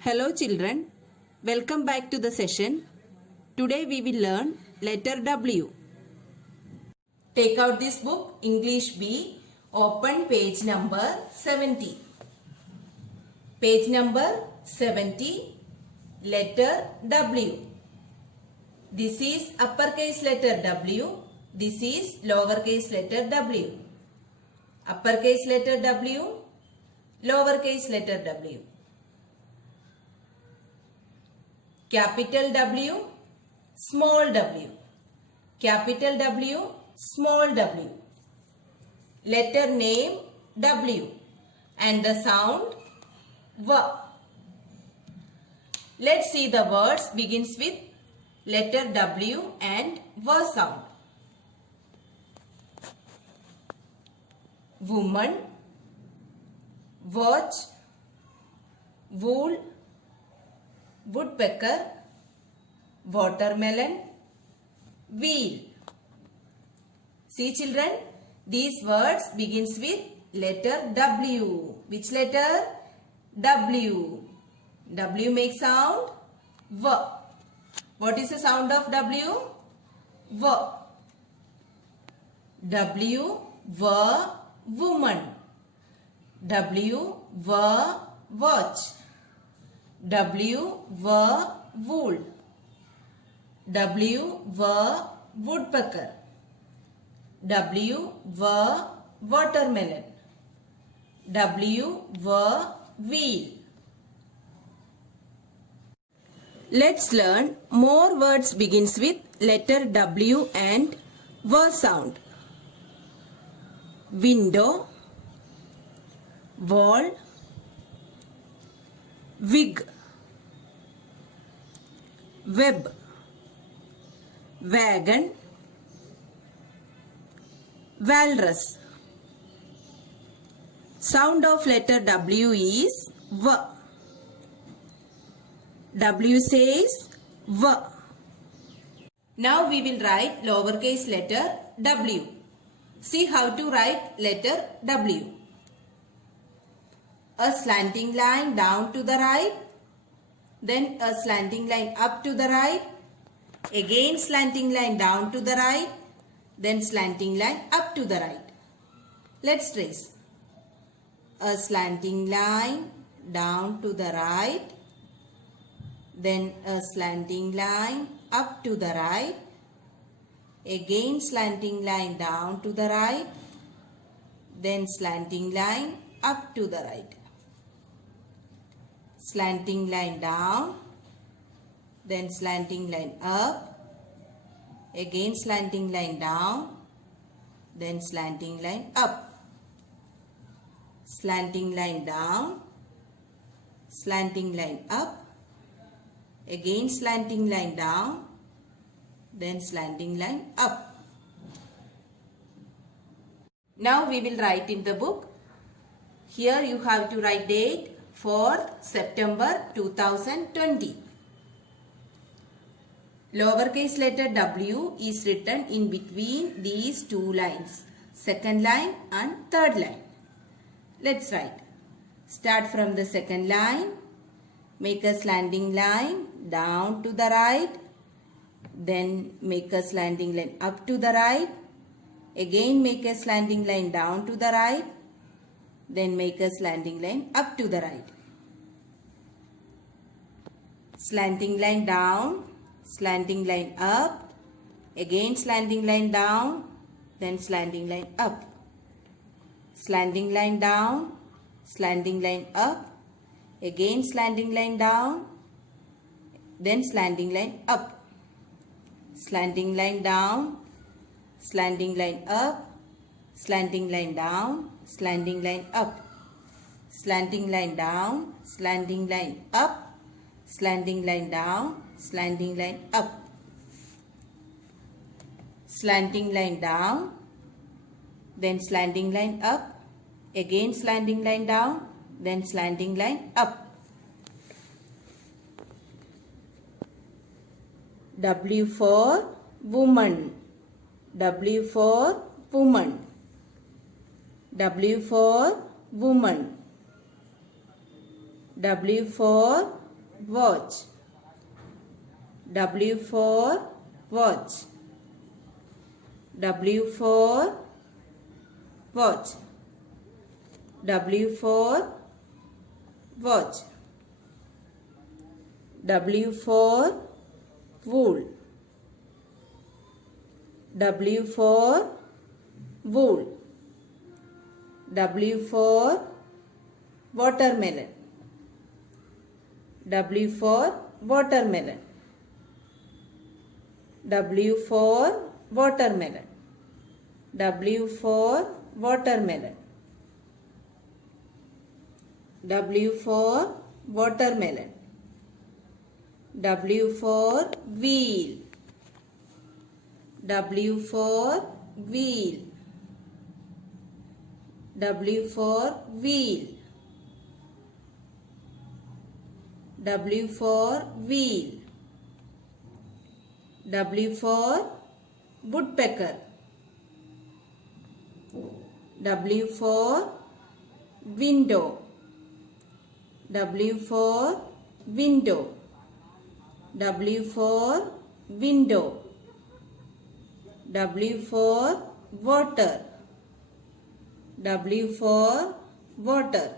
Hello children, welcome back to the session. Today we will learn letter W. Take out this book, English B, open page number 70. Page number 70, letter W. This is uppercase letter W, this is lowercase letter W. Uppercase letter W, lowercase letter W. Capital W, small w. Capital W, small w. Letter name W and the sound W. Let's see the words begins with letter W and W sound. Woman, watch, wool, woodpecker, watermelon, wheel. See children, these words begins with letter W. Which letter? W. W makes sound W. What is the sound of W? W. W, W, woman. W, W, watch. W, W, wool. W, W, woodpecker. W, W, watermelon. W, W, wheel. Let's learn more words begins with letter W and W sound. Window, wall, wig, web, wagon, walrus. Sound of letter W is W. W says W. Now we will write lowercase letter W. See how to write letter W. A slanting line down to the right, then a slanting line up to the right, again slanting line down to the right, then slanting line up to the right. Let's trace. A slanting line down to the right, then a slanting line up to the right, again slanting line down to the right, then slanting line up to the right. Slanting line down, then slanting line up, again slanting line down, then slanting line up. Slanting line down, slanting line up, again slanting line down, then slanting line up. Now we will write in the book. Here you have to write date 4th September 2020. Lowercase letter W is written in between these two lines, second line and third line. Let's write. Start from the second line, make a slanting line down to the right, then make a slanting line up to the right, again make a slanting line down to the right, then make a slanting line up to the right. Slanting line down, slanting line up, again slanting line down, then slanting line up. Slanting line down, slanting line up, again slanting line down, then slanting line up. Slanting line down, slanting line up, slanting line down, slanting line up. Slanting line down, slanting line up, slanting line down, slanting line up. Slanting line down, then slanting line up, again slanting line down, then slanting line up. W for woman. W for woman. W for woman. W for watch. W for watch. W for watch. W for watch. W for wool. W for wool. W for watermelon. W for watermelon. W for watermelon. W for watermelon. W for watermelon. W for wheel. W for wheel. W for wheel. W for wheel. W for woodpecker. W for window. W for window. W for window. W for water. W for water.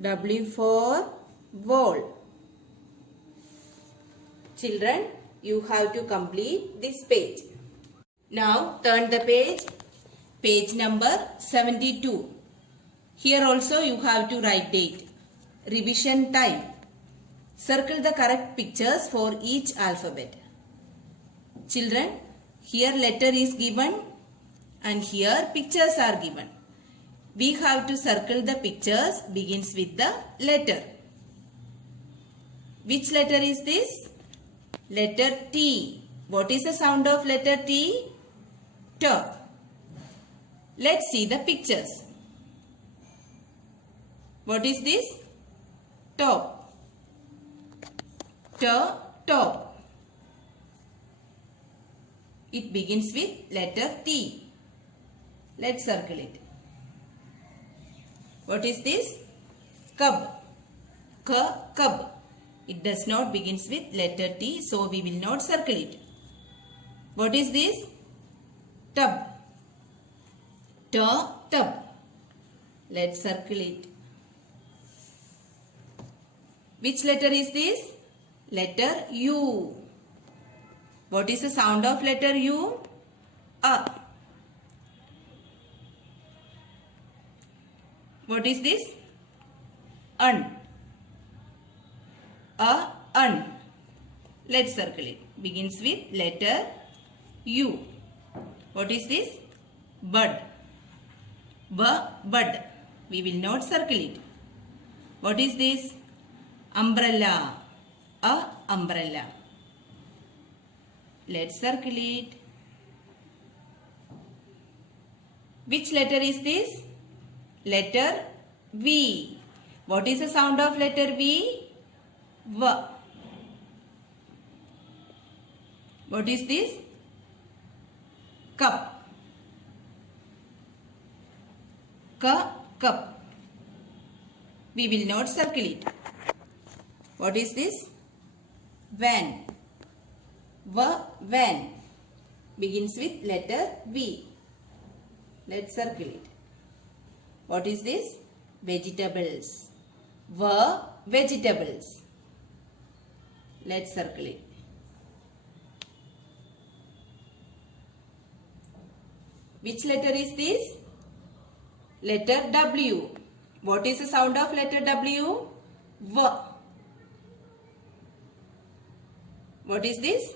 W for wall. Children, you have to complete this page. Now turn the page. Page number 72. Here also you have to write date. Revision time. Circle the correct pictures for each alphabet. Children, here letter is given and here pictures are given. We have to circle the pictures begins with the letter. Which letter is this? Letter T. What is the sound of letter T? T. Let's see the pictures. What is this? Top. T, top. It begins with letter T. Let's circle it. What is this? Cub. K, cub. It does not begins with letter T, so we will not circle it. What is this? Tub. T, tub. Let's circle it. Which letter is this? Letter U. What is the sound of letter U? A. What is this? Un. A, un. Let's circle it. Begins with letter U. What is this? Bud. B, bud. We will not circle it. What is this? Umbrella. A, umbrella. Let's circle it. Which letter is this? Letter V. What is the sound of letter V? V. What is this? Cup. Cup. We will not circle it. What is this? Van. Van. Begins with letter V. Let's circle it. What is this? Vegetables. Vegetables. Let's circle it. Which letter is this? Letter W. What is the sound of letter W? V. What is this?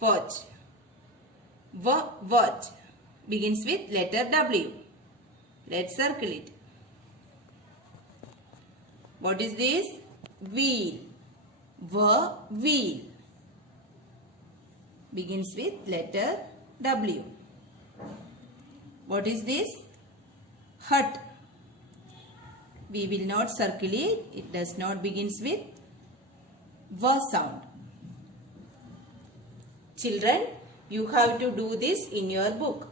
Watch. Watch. Begins with letter W. Let's circle it. What is this? Wheel. Wheel. Begins with letter W. What is this? Hut. We will not circle it. It does not begins with V sound. Children, you have to do this in your book.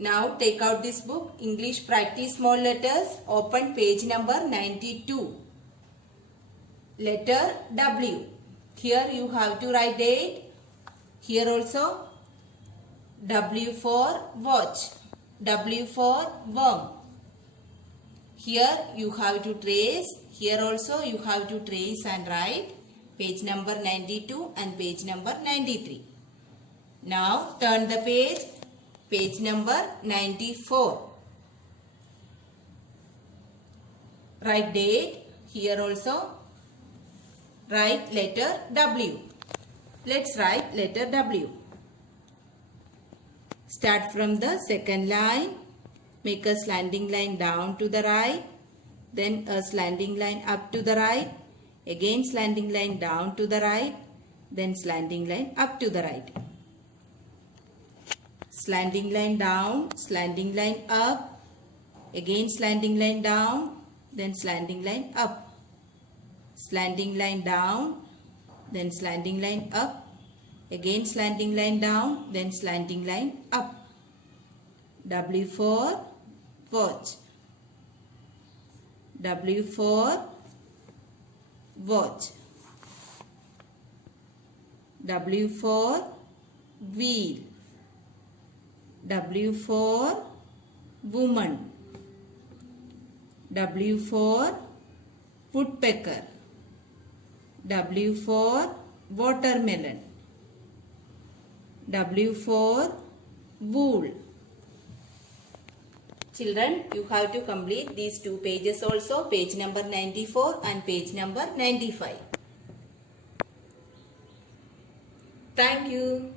Now take out this book, English Practice Small Letters. Open page number 92. Letter W. Here you have to write date. Here also W for watch. W for worm. Here you have to trace. Here also you have to trace and write page number 92 and page number 93. Now turn the page. Page number 94. Write date. Here also write letter W. Let's write letter W. Start from the second line. Make a slanting line down to the right. Then a slanting line up to the right. Again slanting line down to the right. Then slanting line up to the right. Slanting line down, slanting line up, again slanting line down, then slanting line up. Slanting line down, then slanting line up, again slanting line down, then slanting line up. W for watch. W for watch. W for wheel. W for woman. W for woodpecker. W for watermelon. W for wool. Children, you have to complete these two pages also, page number 94 and page number 95. Thank you.